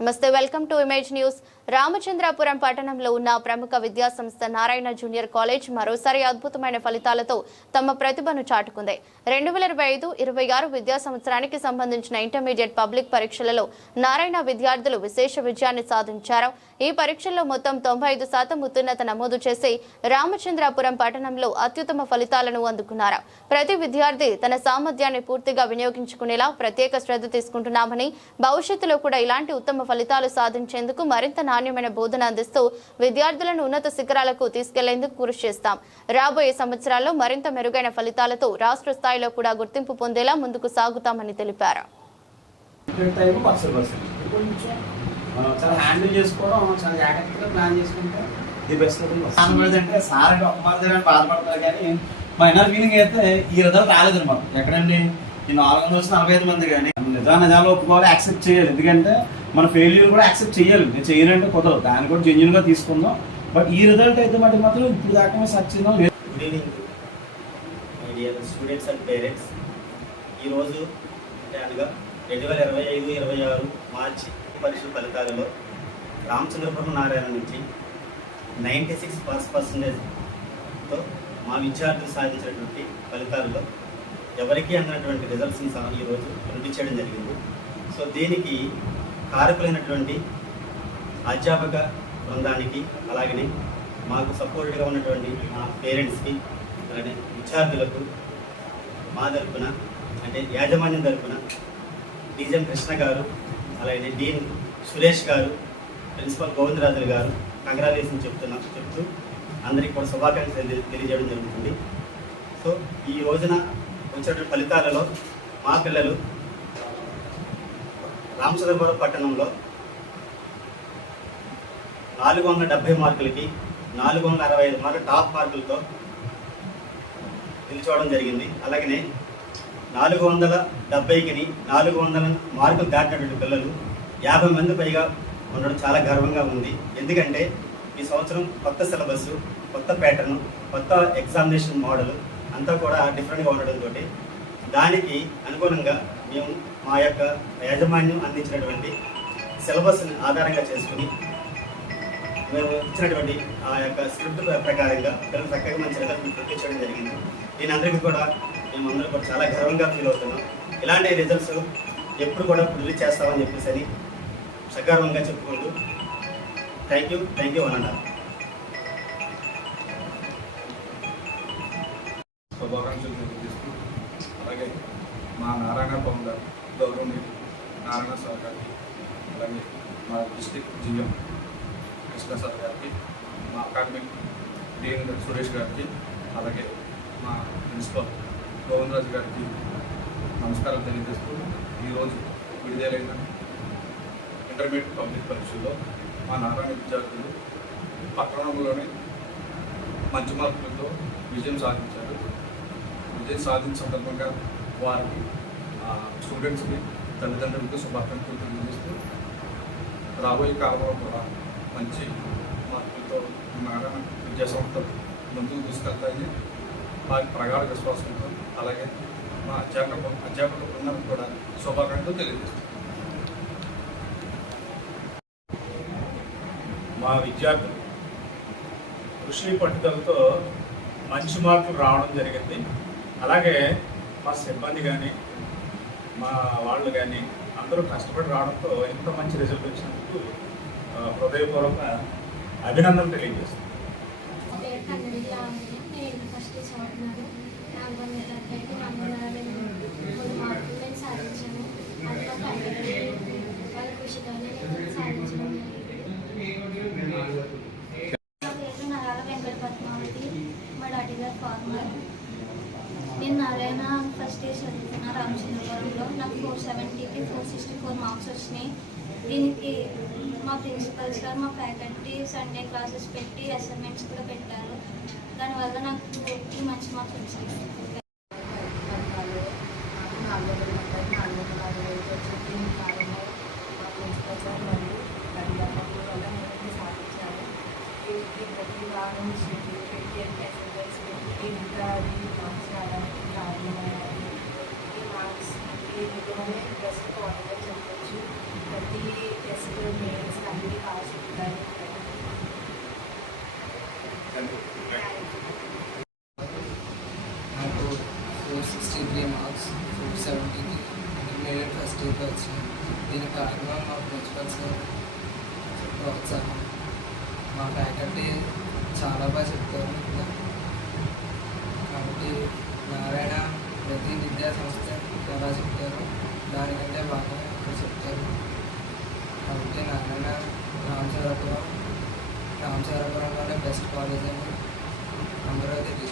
నమస్తే, welcome to image news. Ramachandrapuram పట్టణంలో ఉన్న ప్రముఖ విద్యాసంస్థ నారాయణ జూనియర్ కాలేజ్ మరోసారి అద్భుతమైన ఫలితాలతో తమ ప్రతిభను చాటుకుంది. 2025-26 విద్యా సంవత్సరానికి సంబంధించిన ఇంటర్మీడియట్ పబ్లిక్ పరీక్షలలో నారాయణ విద్యార్థులు విశేష విజయాన్ని సాధించారు. ఈ పరీక్షల్లో మొత్తం 95% ఉత్తీర్ణత నమోదు చేసి రామచంద్రాపురం పట్టణంలో అత్యుత్తమ ఫలితాలను అందుకున్నారు. ప్రతి విద్యార్థి తన సామర్థ్యాన్ని పూర్తిగా వినియోగించుకునేలా ప్రత్యేక శ్రద్ధ తీసుకుంటున్నామని, భవిష్యత్తులో కూడా ఇలాంటి ఉత్తమ ఫలితాలు సాధించేందుకు మరింత నాణ్యమైన బోధన అందిస్తూ విద్యార్థులను ఉన్నత శిఖరాలకు తీసుకెళ్లేందుకు కృషి చేస్తాం. రాబోయే సంవత్సరాల్లో మరింత మెరుగైన ఫలితాలతో రాష్ట్ర స్థాయిలో కూడా గుర్తింపు పొందేలా ముందుకు సాగుతామని తెలిపారు. ఎక్కడండి ఈ 445 మంది కానీ నిజాలు ఒప్పుకోవాలి, యాక్సెప్ట్ చేయాలి. ఎందుకంటే మన ఫెయిల్యూర్ కూడా యాక్సెప్ట్ చేయాలి. నేను చేయాలంటే కుదరదు, దాన్ని కూడా జెన్యున్ గా తీసుకుందాం. బట్ ఈ రిజల్ట్ అయితే మాత్రం ఇప్పుడు దాకా సచ్చిందో. Good evening my dear students and parents. ఈరోజు అంటే అనగా 2025-26 మార్చి పరీక్షల ఫలితాలలో రామచంద్రపురం నారాయణ నుంచి 96% మా విద్యార్థులు సాధించినటువంటి ఫలితాలలో ఎవరికి అందినటువంటి రిజల్ట్స్ని ఈరోజు వినిపించడం జరిగింది. సో దీనికి కారకులైనటువంటి అధ్యాపక బృందానికి, అలాగనే మాకు సపోర్ట్గా ఉన్నటువంటి మా పేరెంట్స్కి, అలాగే విద్యార్థులకు మా తరపున అంటే యాజమాన్యం తరపున డిజెం కృష్ణ గారు, అలాగే డీన్ సురేష్ గారు, ప్రిన్సిపల్ గోవిందరాజులు గారు కంగ్రాచులేషన్ చెప్తూ అందరికీ కూడా శుభాకాంక్షలు తెలియజేయడం జరుగుతుంది. సో ఈ రోజున వచ్చినటువంటి ఫలితాలలో మా పిల్లలు రామచంద్రపురం పట్టణంలో 470 మార్కులకి 465 మార్కులు టాప్ మార్కులతో నిలిచోవడం జరిగింది. అలాగనే 470కి 400 మార్కులు దాటినటువంటి పిల్లలు 50 మంది పైగా ఉండడం చాలా గర్వంగా ఉంది. ఎందుకంటే ఈ సంవత్సరం కొత్త సిలబస్, కొత్త ప్యాటర్న్, కొత్త ఎగ్జామినేషన్ మోడల్ అంతా కూడా డిఫరెంట్గా ఉండడంతో దానికి అనుగుణంగా మేము మా యొక్క యాజమాన్యం అందించినటువంటి సిలబస్ని ఆధారంగా చేసుకుని మేము ఇచ్చినటువంటి ఆ యొక్క స్క్రిప్ట్ ప్రకారంగా పిల్లలు చక్కగా మంచి రిజల్ట్ ప్రకటించడం జరిగింది. దీని అందరికీ కూడా మేము అందరూ కూడా చాలా గర్వంగా ఫీల్ అవుతున్నాం. ఇలాంటి రిజల్ట్స్ ఎప్పుడు కూడా రిలీజ్ చేస్తామని చెప్పేసి అని సగర్వంగా చెప్పుకుంటూ థ్యాంక్ యూ అన్నారు. శుభాకాంక్షలు తెలియజేస్తూ, అలాగే మా నారాయణ ఫౌండర్ గౌరవనీయులు నారాయణ సార్ గారికి, అలాగే మా డిస్ట్రిక్ట్ జిఎం కృష్ణ సార్ గారికి, మా అకాడమిక్ డీన్ సురేష్ గారికి, అలాగే మా ప్రిన్సిపల్ గోవిందరాజు గారికి నమస్కారం తెలియజేస్తూ, ఈరోజు విడుదలైన ఇంటర్మీడియట్ పబ్లిక్ పరీక్షల్లో మా నారాయణ విద్యార్థులు పట్టణంలోని మంచి మార్కులతో విజయం సాధించారు. విజయం సాధించిన సందర్భంగా వారికి స్టూడెంట్స్కి, తల్లిదండ్రులకు శుభాకాంక్షలు తెలియజేస్తూ, రాబోయే కాలంలో కూడా మంచి మార్కులతో నారాయణ విద్యాసంస్థ ముందుకు తీసుకెళ్తాయని వారి ప్రగాఢ విశ్వాసంతో, అలాగే మా అధ్యాపక బృందం కూడా శుభాకాంక్షలు తెలియజేస్తారు. మా విద్యార్థులు కృషి పట్టుదలతో మంచి మార్కులు రావడం జరిగింది. అలాగే మా సిబ్బంది కానీ, మా వాళ్ళు కానీ అందరూ కష్టపడి రావడంతో ఎంత మంచి రిజల్ట్ వచ్చినందుకు హృదయపూర్వక అభినందనలు తెలియజేస్తాను. నేను నారాయణ ఫస్ట్ ఇయర్ చదువుతున్నా రామచంద్రపురంలో. నాకు 470కి 464 మార్క్స్ వచ్చినాయి. దీనికి మా ప్రిన్సిపల్ సార్, మా ఫ్యాకల్టీ సండే క్లాసెస్ పెట్టి అసైన్మెంట్స్ కూడా పెట్టారు. దానివల్ల నాకు ఈ మంచి మార్క్స్ వచ్చాయి. బెస్ట్ కాలేజ్ చెప్పచ్చు. ప్రతి టెస్ట్ 63 మార్క్స్ 470కి ఇంటర్మీడియట్ ఫస్ట్ ఇయర్కి వచ్చినాయి. దీనికి కారణం మా ప్రిన్సిపల్ సార్ ప్రోత్సాహం. మా ఫ్యాకల్టీ చాలా బాగా చెప్తారు. కాబట్టి నారాయణ ప్రతి విద్యా సంస్థ ఎలా చెప్తారో దానికంటే బాగా ఇక్కడ చెప్తారు. కాబట్టి నారాయణ రామచంద్రపురంలోనే బెస్ట్ కాలేజ్ అని అందరూ తెలియజేస్తారు.